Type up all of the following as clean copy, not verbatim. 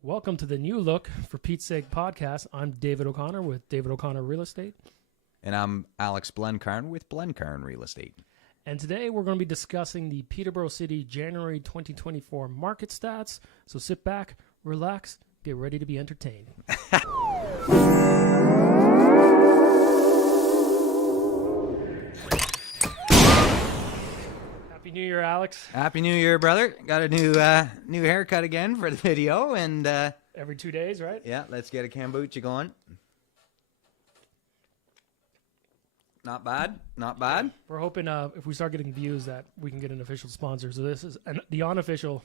Welcome to the New Look for Pete's Sake podcast. I'm David O'Connor with David O'Connor Real Estate. And I'm Alex Blencarn with Blencarn Real Estate. And today we're going to be discussing the Peterborough City January 2024 market stats. So sit back, relax, get ready to be entertained. Happy New Year, Alex. Happy New Year, brother. Got a new haircut again for the video. And Every 2 days, right? yeah, let's get a kombucha going. Not bad. Not bad. We're hoping if we start getting views that we can get an official sponsor. So this is the unofficial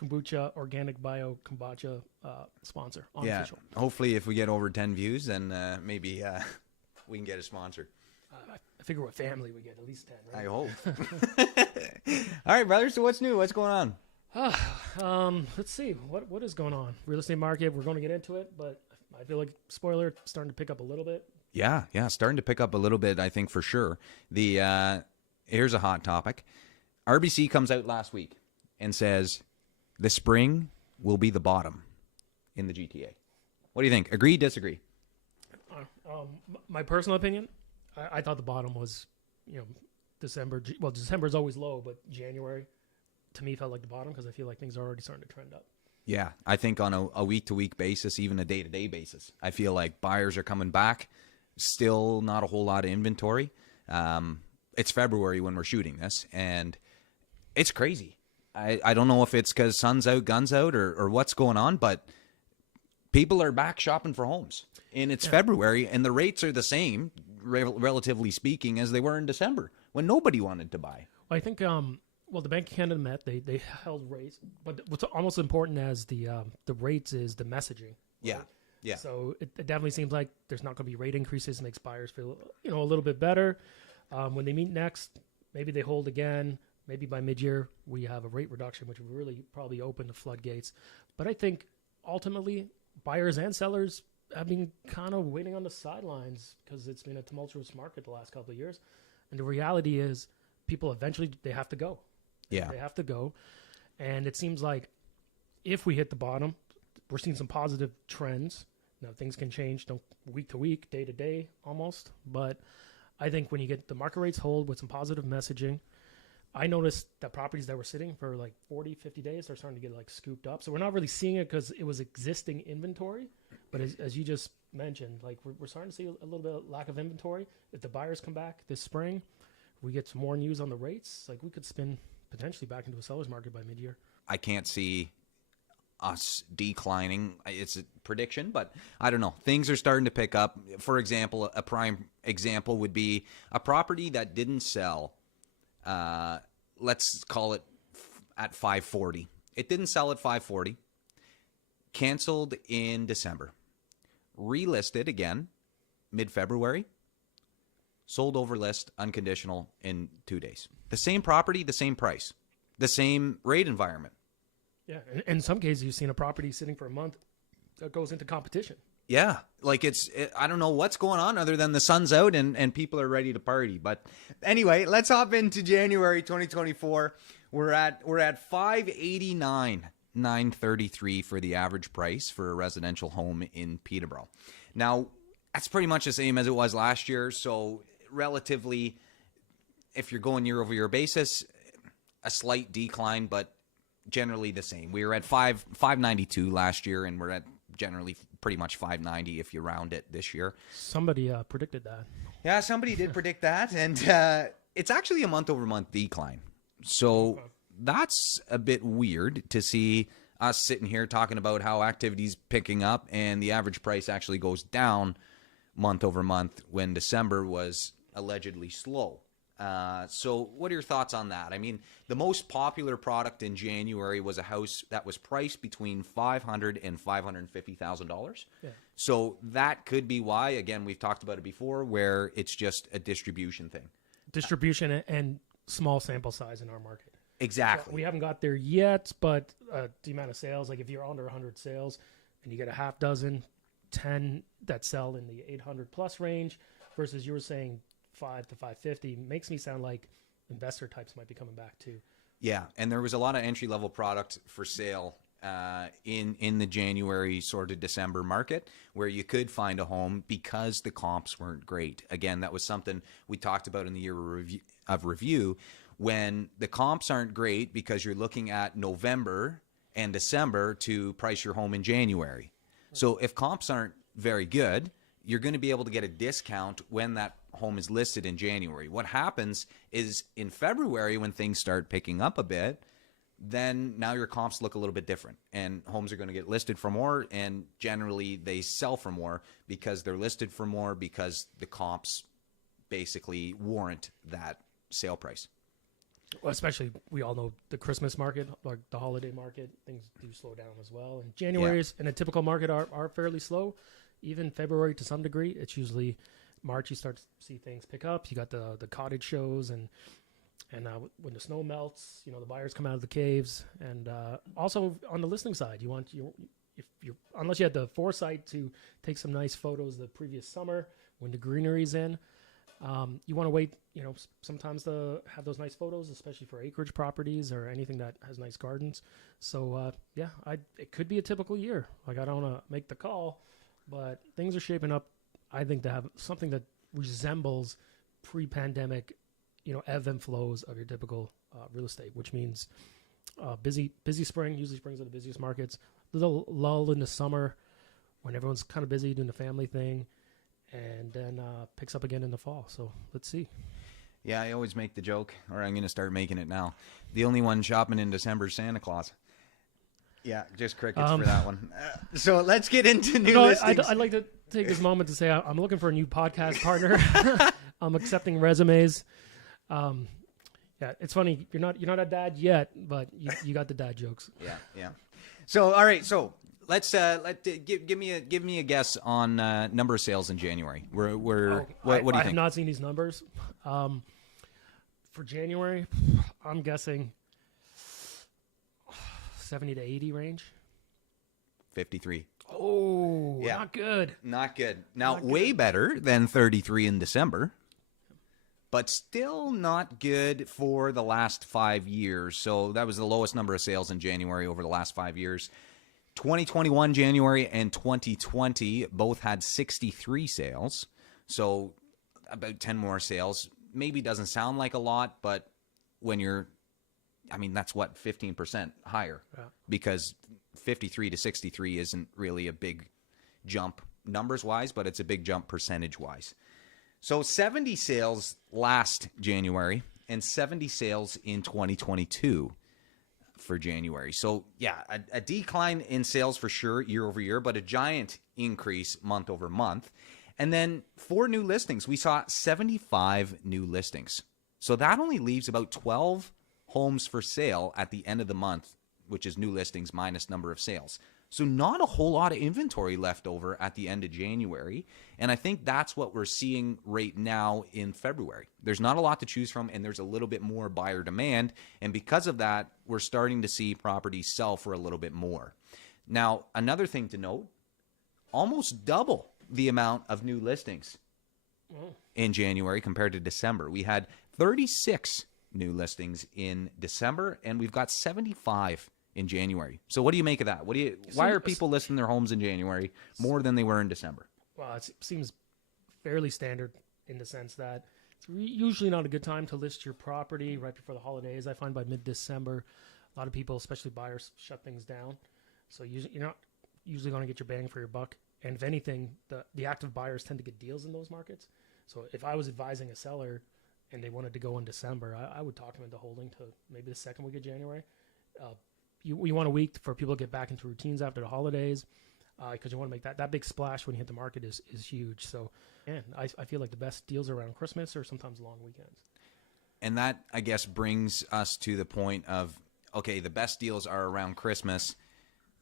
kombucha, organic bio kombucha sponsor. Unofficial. Yeah. Hopefully, if we get over 10 views, then maybe we can get a sponsor. I figure with family we get at least 10, right? I hope. All right, brother. So what's new? What's going on? Let's see. What is going on? Real estate market, we're going to get into it, but I feel like, spoiler, it's starting to pick up a little bit. Yeah, starting to pick up a little bit, I think, for sure. Here's a hot topic. RBC comes out last week and says the spring will be the bottom in the GTA. What do you think? Agree, disagree? My personal opinion, I thought the bottom was, December. Well, December is always low, but January, to me, felt like the bottom because I feel like things are already starting to trend up. Yeah, I think on a week-to-week basis, even a day-to-day basis, I feel like buyers are coming back. Still not a whole lot of inventory. It's February when we're shooting this, and it's crazy. I don't know if it's because sun's out, guns out, or what's going on, but people are back shopping for homes. And it's February, and the rates are the same, relatively speaking, as they were in December, when nobody wanted to buy. Well, I think, the Bank of Canada met. They held rates. But what's almost important as the rates is the messaging. Yeah. Right? Yeah. So it definitely seems like there's not going to be rate increases. It makes buyers feel, a little bit better. When they meet next, maybe they hold again. Maybe by mid-year we have a rate reduction, which will really probably open the floodgates. But I think ultimately buyers and sellers have been kind of waiting on the sidelines because it's been a tumultuous market the last couple of years. And the reality is people eventually, they have to go. Yeah. They have to go. And it seems like if we hit the bottom, we're seeing some positive trends. Now, things can change week to week, day to day almost. But I think when you get the market rates hold with some positive messaging, I noticed that properties that were sitting for like 40, 50 days, they're starting to get like scooped up. So we're not really seeing it because it was existing inventory. But as you just mentioned, like we're starting to see a little bit of lack of inventory. If the buyers come back this spring, we get some more news on the rates, like we could spin potentially back into a seller's market by mid-year. I can't see us declining. It's a prediction, but I don't know. Things are starting to pick up. For example, a prime example would be a property that didn't sell. Let's call it at 540. It didn't sell at 540. Canceled in December. Relisted again mid-February. Sold over list, unconditional in 2 days. The same property, the same price, the same rate environment. Yeah, and in some cases, you've seen a property sitting for a month that goes into competition. Yeah, like I don't know what's going on other than the sun's out and people are ready to party. But anyway, let's hop into January 2024. We're at 589, 933 for the average price for a residential home in Peterborough. Now, that's pretty much the same as it was last year. So relatively, if you're going year over year basis, a slight decline, but generally the same. We were at 592 last year, and we're at generally pretty much 590 if you round it this year. Somebody predicted that. Yeah, somebody did predict that, and it's actually a month-over-month decline. So that's a bit weird to see us sitting here talking about how activity's picking up, and the average price actually goes down month-over-month when December was allegedly slow. So what are your thoughts on that? I mean, the most popular product in January was a house that was priced between $500,000 and $550,000. Yeah. So that could be why, again, we've talked about it before, where it's just a distribution thing. Distribution and small sample size in our market. Exactly. So we haven't got there yet, but the amount of sales, like if you're under 100 sales and you get a half dozen, 10 that sell in the 800 plus range versus you were saying 5 to 550, makes me sound like investor types might be coming back too. Yeah, and there was a lot of entry-level product for sale in the January sort of December market where you could find a home because the comps weren't great. Again, that was something we talked about in the year of review when the comps aren't great because you're looking at November and December to price your home in January. So if comps aren't very good, you're going to be able to get a discount when that home is listed in January. What happens is in February when things start picking up a bit, then now your comps look a little bit different and homes are going to get listed for more, and generally they sell for more because they're listed for more because the comps basically warrant that sale price. Well, especially, we all know the Christmas market, like the holiday market, things do slow down as well. And January's in a typical market are fairly slow. Even February to some degree. It's usually March you start to see things pick up. You got the cottage shows and when the snow melts, the buyers come out of the caves. And also on the listing side, unless you had the foresight to take some nice photos the previous summer when the greenery's in, you want to wait, sometimes to have those nice photos, especially for acreage properties or anything that has nice gardens. So, it could be a typical year. Like, I don't want to make the call, but things are shaping up, I think, to have something that resembles pre-pandemic, ebb and flows of your typical real estate, which means busy spring. Usually springs are the busiest markets. Little lull in the summer when everyone's kind of busy doing the family thing, and then picks up again in the fall. So let's see. Yeah, I always make the joke, or I'm going to start making it now. The only one shopping in December is Santa Claus. Yeah, just crickets for that one. So let's get into new listings. I'd like to take this moment to say I'm looking for a new podcast partner. I'm accepting resumes. Yeah, it's funny. You're not a dad yet, but you got the dad jokes. Yeah. So all right, so let's give me a guess on number of sales in January. What do you think? I have not seen these numbers. For January, I'm guessing 70 to 80 range. 53. Oh, yeah. Not good. Now, way better than 33 in December, but still not good for the last 5 years. So that was the lowest number of sales in January over the last 5 years. 2021 January and 2020 both had 63 sales. So about 10 more sales. Maybe doesn't sound like a lot, but when that's what, 15% higher, because 53 to 63 isn't really a big jump numbers-wise, but it's a big jump percentage-wise. So 70 sales last January and 70 sales in 2022 for January. So, yeah, a decline in sales for sure year over year, but a giant increase month over month. And then for new listings, we saw 75 new listings. So that only leaves about 12 homes for sale at the end of the month, which is new listings minus number of sales. So not a whole lot of inventory left over at the end of January. And I think that's what we're seeing right now in February. There's not a lot to choose from, and there's a little bit more buyer demand. And because of that, we're starting to see properties sell for a little bit more. Now, another thing to note, almost double the amount of new listings in January compared to December. We had 36 new listings in December, and we've got 75 in January. So what do you make of that? Why are people listing their homes in January more than they were in December? Well, it seems fairly standard in the sense that it's usually not a good time to list your property right before the holidays. I find by mid-December, a lot of people, especially buyers, shut things down. So you're not usually going to get your bang for your buck. And if anything, the active buyers tend to get deals in those markets. So if I was advising a seller and they wanted to go in December, I would talk them into holding to maybe the second week of January. You want a week for people to get back into routines after the holidays, because you want to make that big splash when you hit the market is huge. So, man, I feel like the best deals are around Christmas or sometimes long weekends. And that, I guess, brings us to the point of, okay, the best deals are around Christmas.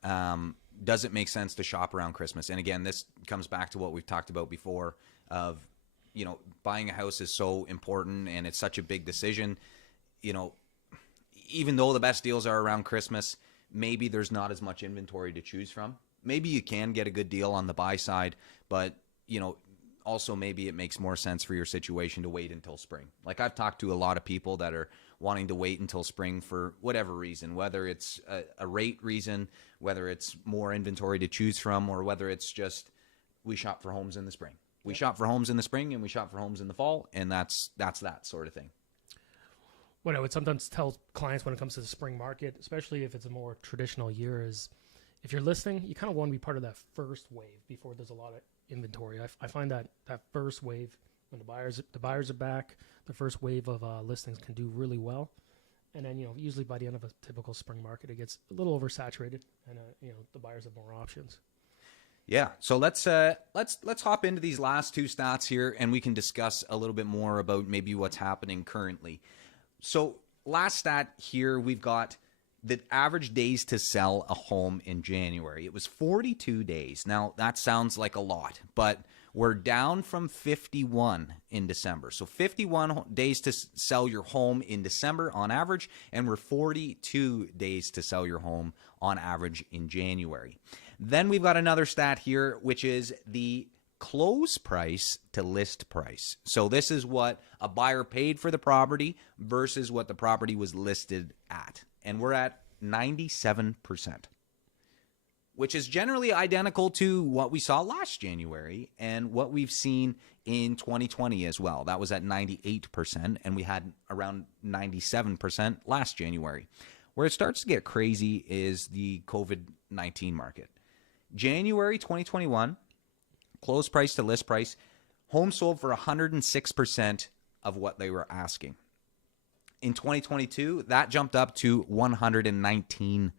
Does it make sense to shop around Christmas? And again, this comes back to what we've talked about before of, buying a house is so important and it's such a big decision. Even though the best deals are around Christmas, maybe there's not as much inventory to choose from. Maybe you can get a good deal on the buy side, but, also maybe it makes more sense for your situation to wait until spring. Like I've talked to a lot of people that are wanting to wait until spring for whatever reason, whether it's a rate reason, whether it's more inventory to choose from, or whether it's just we shop for homes in the spring. We shop for homes in the spring and we shop for homes in the fall, and that's that sort of thing. What I would sometimes tell clients when it comes to the spring market, especially if it's a more traditional year, is if you're listing, you kind of want to be part of that first wave before there's a lot of inventory. I find that first wave, when the buyers are back, the first wave of listings can do really well. And then, usually by the end of a typical spring market, it gets a little oversaturated, and the buyers have more options. Yeah, so let's hop into these last two stats here, and we can discuss a little bit more about maybe what's happening currently. So last stat here, we've got the average days to sell a home in January. It was 42 days. Now, that sounds like a lot, but we're down from 51 in December. So 51 days to sell your home in December on average, and we're 42 days to sell your home on average in January. Then we've got another stat here, which is the close price to list price. So this is what a buyer paid for the property versus what the property was listed at. And we're at 97%, which is generally identical to what we saw last January and what we've seen in 2020 as well. That was at 98%, and we had around 97% last January. Where it starts to get crazy is the COVID-19 market. January 2021, close price to list price, homes sold for 106% of what they were asking. In 2022, that jumped up to 119%.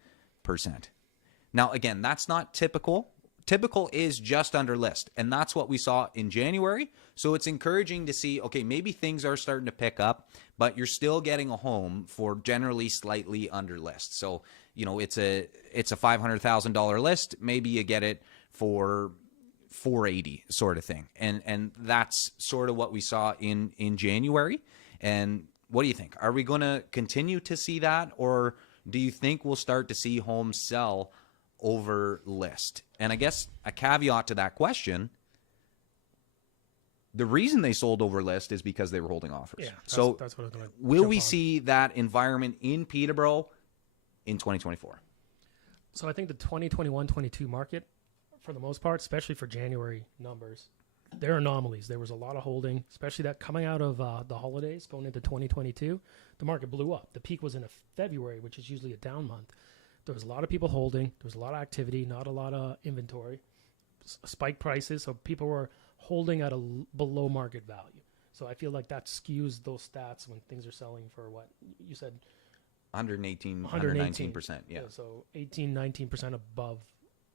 Now, again, that's not typical. Typical is just under list, and that's what we saw in January. So it's encouraging to see, okay, maybe things are starting to pick up, but you're still getting a home for generally slightly under list. So, it's a $500,000 list. Maybe you get it for $480 sort of thing. And that's sort of what we saw in January. And what do you think? Are we going to continue to see that, or do you think we'll start to see homes sell over list? And I guess a caveat to that question, the reason they sold over list is because they were holding offers. Yeah, that's what I was going to will we see that environment in Peterborough in 2024? So I think the 2021-22 market, for the most part, especially for January numbers, they're anomalies. There was a lot of holding, especially that coming out of the holidays going into 2022. The market blew up. The peak was in February, which is usually a down month. There was a lot of people holding. There was a lot of activity, not a lot of inventory. Spike prices, so people were holding at a below market value. So I feel like that skews those stats when things are selling for what you said. 119%. Yeah. So 18-19% above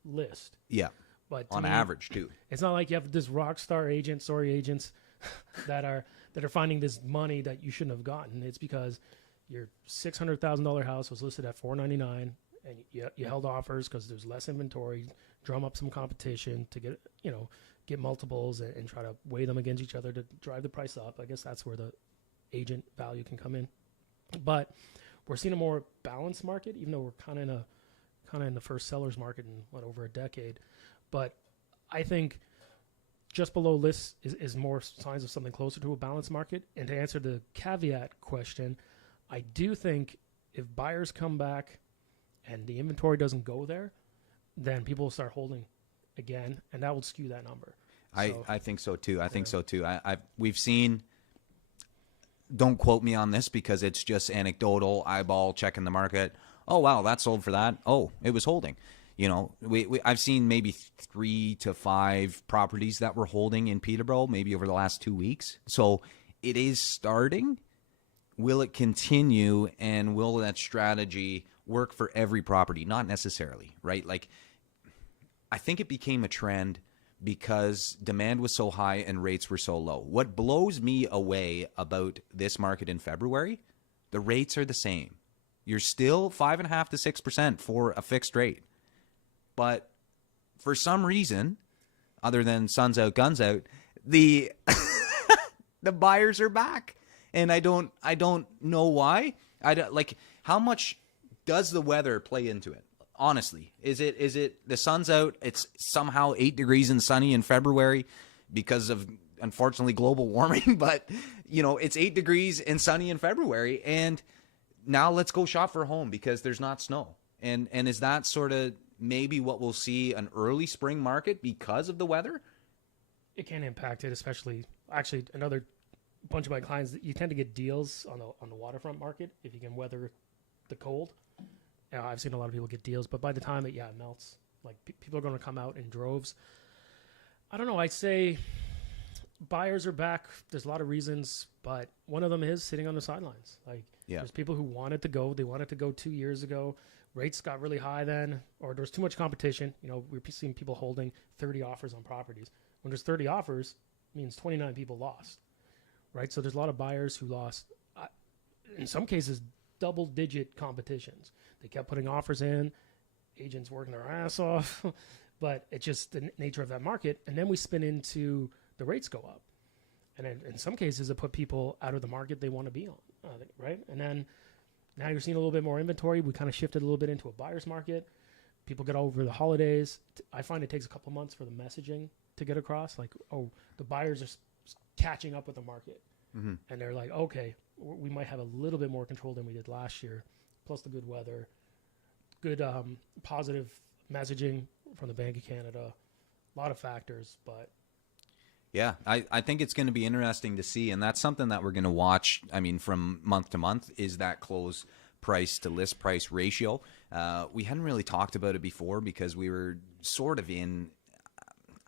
list. Yeah. But on average too. It's not like you have this rock star agents that are finding this money that you shouldn't have gotten. It's because your $600,000 house was listed at $499, and you held offers because there's less inventory, drum up some competition to get multiples and try to weigh them against each other to drive the price up. I guess that's where the agent value can come in. But we're seeing a more balanced market, even though we're kind of in the first seller's market in over a decade. But I think just below list is more signs of something closer to a balanced market. And to answer the caveat question, I do think if buyers come back and the inventory doesn't go there, then people will start holding again, and that will skew that number. I think so too. I think so too. We've seen, don't quote me on this because it's just anecdotal, eyeball checking the market. Oh, wow, that sold for that. Oh, it was holding. I've seen maybe 3 to 5 properties that were holding in Peterborough maybe over the last 2 weeks. So it is starting. Will it continue, and will that strategy work for every property? Not necessarily, right? Like, I think it became a trend because demand was so high and rates were so low. What blows me away about this market in February, the rates are the same. You're still 5.5% to 6% for a fixed rate. But for some reason, other than sun's out, guns out, the the buyers are back, and I don't know why. How much does the weather play into it? Honestly, is it the sun's out? It's somehow 8 degrees and sunny in February because of, unfortunately, global warming. But it's 8 degrees and sunny in February, and now let's go shop for a home because there's not snow. And is that sort of maybe what we'll see an early spring market because of the weather? It can impact it, especially actually another bunch of my clients. You tend to get deals on the waterfront market if you can weather the cold. I've seen a lot of people get deals, but by the time it melts, like people are going to come out in droves. I don't know. I'd say buyers are back. There's a lot of reasons, but one of them is sitting on the sidelines. Like there's people who wanted to go. They wanted to go 2 years ago. Rates got really high then, or there was too much competition. You know, we're seeing people holding 30 offers on properties. When there's 30 offers, it means 29 people lost, right? So there's a lot of buyers who lost, in some cases, double-digit competitions. They kept putting offers in, agents working their ass off, but it's just the nature of that market. And then we spin into the rates go up. And in some cases, it put people out of the market they want to be on, right? And then now you're seeing a little bit more inventory. We kind of shifted a little bit into a buyer's market. People get over the holidays. I find it takes a couple months for the messaging to get across. Like, oh, the buyers are catching up with the market. Mm-hmm. And they're like, okay, we might have a little bit more control than we did last year, plus the good weather, good positive messaging from the Bank of Canada, a lot of factors. But yeah, I think it's going to be interesting to see, and that's something that we're going to watch. I mean, from month to month, is that close price to list price ratio. We hadn't really talked about it before because we were sort of in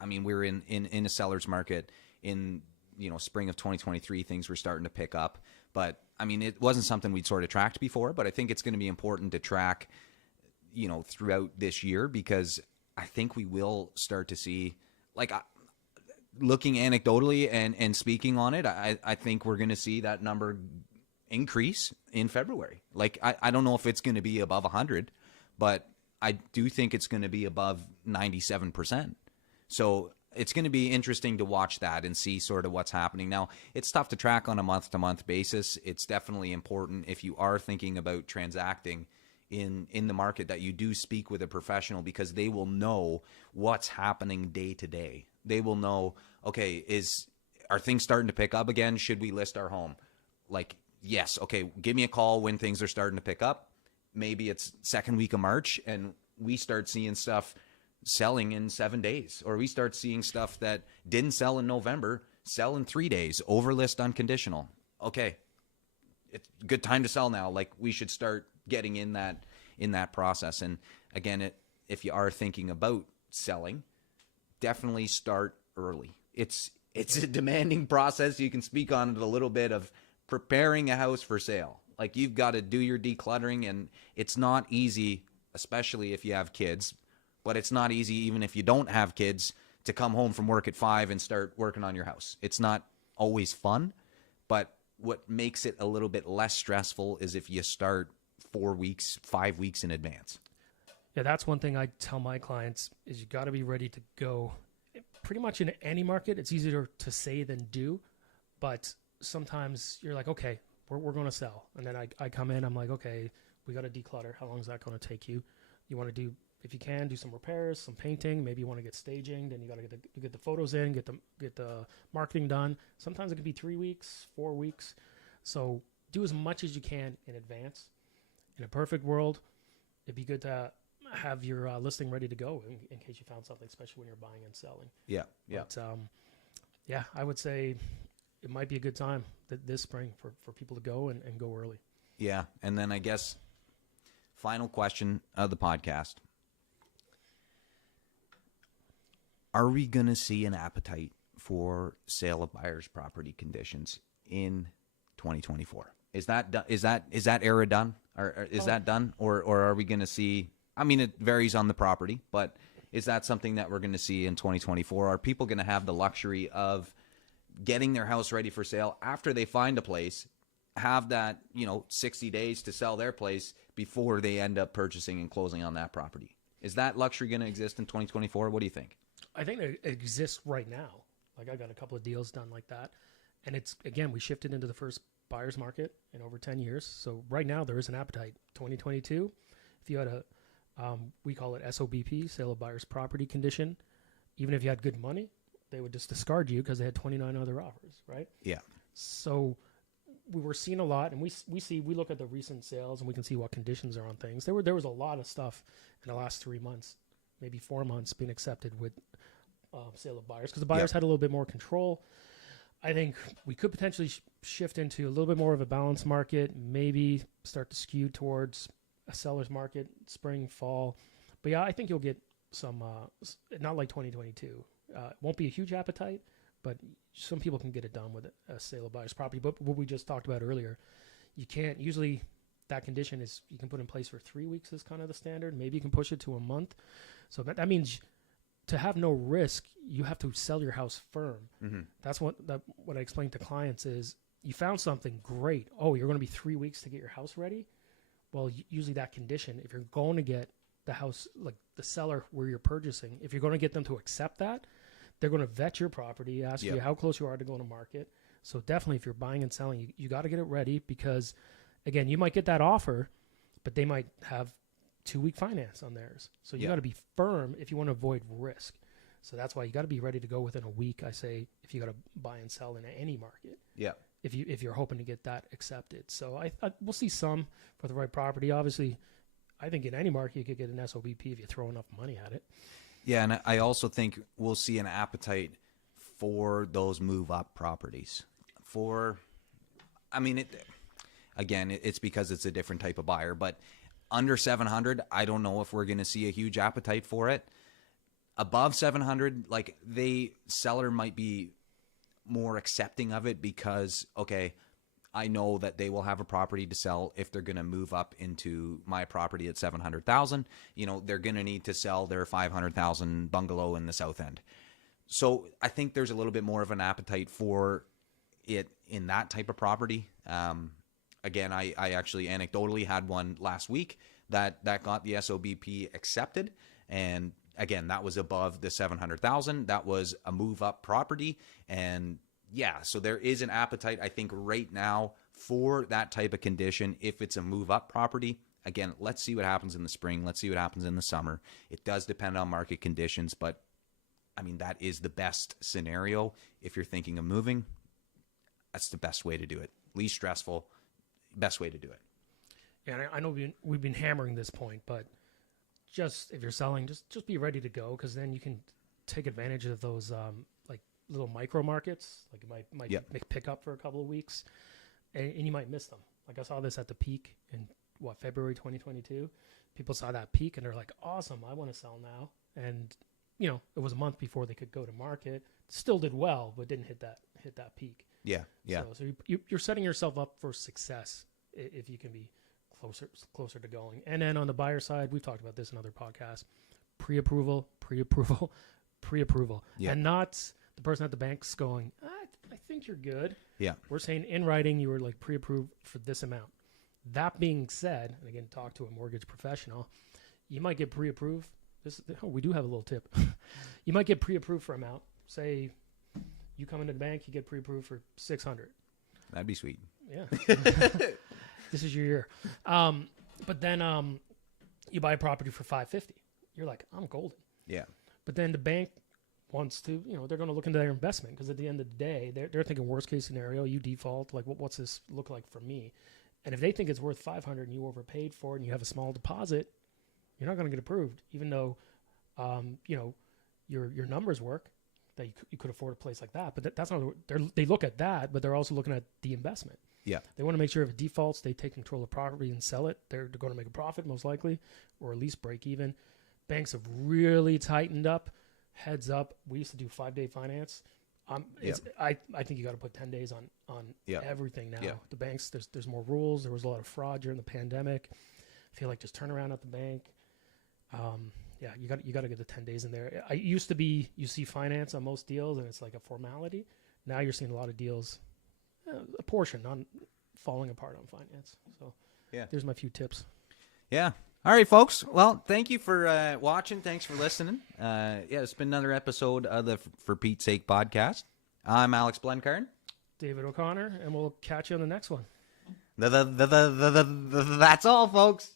a seller's market in, spring of 2023. Things were starting to pick up, but I mean, it wasn't something we'd sort of tracked before, but I think it's going to be important to track, throughout this year, because I think we will start to see, like, looking anecdotally and speaking on it, I think we're going to see that number increase in February. Like, I don't know if it's going to be above 100, but I do think it's going to be above 97%. So it's going to be interesting to watch that and see sort of what's happening. Now, it's tough to track on a month-to-month basis. It's definitely important if you are thinking about transacting in the market that you do speak with a professional, because they will know what's happening day to day. They will know, okay, are things starting to pick up again? Should we list our home? Like, yes, okay, give me a call when things are starting to pick up. Maybe it's second week of March and we start seeing stuff selling in 7 days, or we start seeing stuff that didn't sell in November sell in 3 days, overlist unconditional. Okay, it's a good time to sell now. Like, we should start getting in that process. And again, if you are thinking about selling, definitely start early. It's a demanding process. You can speak on it a little bit of preparing a house for sale. Like, you've got to do your decluttering, and it's not easy, especially if you have kids. But it's not easy even if you don't have kids to come home from work at 5 and start working on your house. It's not always fun, but what makes it a little bit less stressful is if you start 4 weeks, 5 weeks in advance. Yeah, that's one thing I tell my clients is you got to be ready to go. Pretty much in any market, it's easier to say than do, but sometimes you're like, okay, we're going to sell. And then I come in, I'm like, okay, we got to declutter. How long is that going to take you? You want to do, if you can, do some repairs, some painting. Maybe you want to get staging. Then you got to get the photos in, get the marketing done. Sometimes it can be 3 weeks, 4 weeks. So do as much as you can in advance. In a perfect world, it'd be good to have your listing ready to go in case you found something, especially when you're buying and selling. Yeah. But I would say it might be a good time this spring for people to go and go early. Yeah, and then I guess final question of the podcast. Are we going to see an appetite for sale of buyers' property conditions in 2024? Is that era done? Or is that done? Or are we going to see, I mean, it varies on the property, but is that something that we're going to see in 2024? Are people going to have the luxury of getting their house ready for sale after they find a place, have that, 60 days to sell their place before they end up purchasing and closing on that property? Is that luxury going to exist in 2024? What do you think? I think it exists right now. Like, I got a couple of deals done like that. And it's, again, we shifted into the first buyer's market in over 10 years. So right now there is an appetite. 2022, if you had we call it SOBP, sale of buyer's property condition, even if you had good money, they would just discard you because they had 29 other offers, right? Yeah. So we were seeing a lot, and we look at the recent sales, and we can see what conditions are on things. There was a lot of stuff in the last 3 months, maybe 4 months, being accepted with sale of buyers, because the buyers had a little bit more control. I think we could potentially shift into a little bit more of a balanced market, maybe start to skew towards a seller's market, spring, fall. But yeah, I think you'll get some, not like 2022. It won't be a huge appetite, but some people can get it done with a sale of buyer's property. But what we just talked about earlier, you can't, usually that condition is, you can put in place for 3 weeks is kind of the standard. Maybe you can push it to a month. So that means to have no risk, you have to sell your house firm. Mm-hmm. That's what I explain to clients is, you found something great. Oh, you're going to be 3 weeks to get your house ready. Well, usually that condition, if you're going to get the house, like the seller where you're purchasing, if you're going to get them to accept that, they're going to vet your property, ask you how close you are to going to market. So definitely, if you're buying and selling, you got to get it ready, because again, you might get that offer, but they might have 2-week finance on theirs. So you got to be firm if you want to avoid risk. So that's why you got to be ready to go within a week. I say, if you got to buy and sell in any market. Yeah. If you're hoping to get that accepted. So I we'll see some for the right property. Obviously, I think in any market you could get an SOBP if you throw enough money at it. Yeah, and I also think we'll see an appetite for those move-up properties. It's because it's a different type of buyer, but under 700, I don't know if we're going to see a huge appetite for it. Above 700, like seller might be more accepting of it because, okay, I know that they will have a property to sell if they're going to move up into my property at 700,000. You know, they're going to need to sell their 500,000 bungalow in the South End. So I think there's a little bit more of an appetite for it in that type of property. Again, I actually anecdotally had one last week that got the SOBP accepted, and again, that was above the 700,000. That was a move up property. And yeah, so there is an appetite, I think, right now for that type of condition. If it's a move up property, again, let's see what happens in the spring. Let's see what happens in the summer. It does depend on market conditions, but I mean, that is the best scenario. If you're thinking of moving, that's the best way to do it. Least stressful, best way to do it. Yeah, and I know we've been hammering this point, but just if you're selling, just be ready to go, because then you can take advantage of those like little micro markets. Like it might pick up for a couple of weeks, and you might miss them. Like I saw this at the peak in February 2022. People saw that peak and they're like, awesome, I want to sell now. And you know, it was a month before they could go to market. Still did well, but didn't hit that peak. Yeah. So you're setting yourself up for success if you can be closer to going. And then on the buyer side, we've talked about this in other podcasts, pre-approval, and not the person at the bank's going, I think you're good. Yeah. We're saying in writing, you were like pre-approved for this amount. That being said, and again, talk to a mortgage professional, you might get pre-approved. We do have a little tip. You might get pre-approved for amount. Say you come into the bank, you get pre-approved for 600. That'd be sweet. Yeah. This is your year. But then you buy a property for 550. You're like, I'm golden. Yeah. But then the bank wants to, they're going to look into their investment, because at the end of the day, they're thinking worst case scenario, you default, like what's this look like for me? And if they think it's worth 500 and you overpaid for it and you have a small deposit, you're not going to get approved, even though, your numbers work, that you could afford a place like that. But that's not, they look at that, but they're also looking at the investment. Yeah. They want to make sure if it defaults, they take control of property and sell it. They're going to make a profit most likely, or at least break even. Banks have really tightened up. Heads up. We used to do 5-day finance. I think you got to put 10 days on everything now. Yeah. The banks, there's more rules. There was a lot of fraud during the pandemic. I feel like just turn around at the bank. You got to get the 10 days in there. I used to be, you see finance on most deals and it's like a formality. Now you're seeing a lot of deals, a portion, not falling apart on finance. So there's my few tips. Yeah. All right, folks. Well, thank you for watching. Thanks for listening. It's been another episode of the For Pete's Sake podcast. I'm Alex Blencarn. David O'Connor, and we'll catch you on the next one. That's all, folks.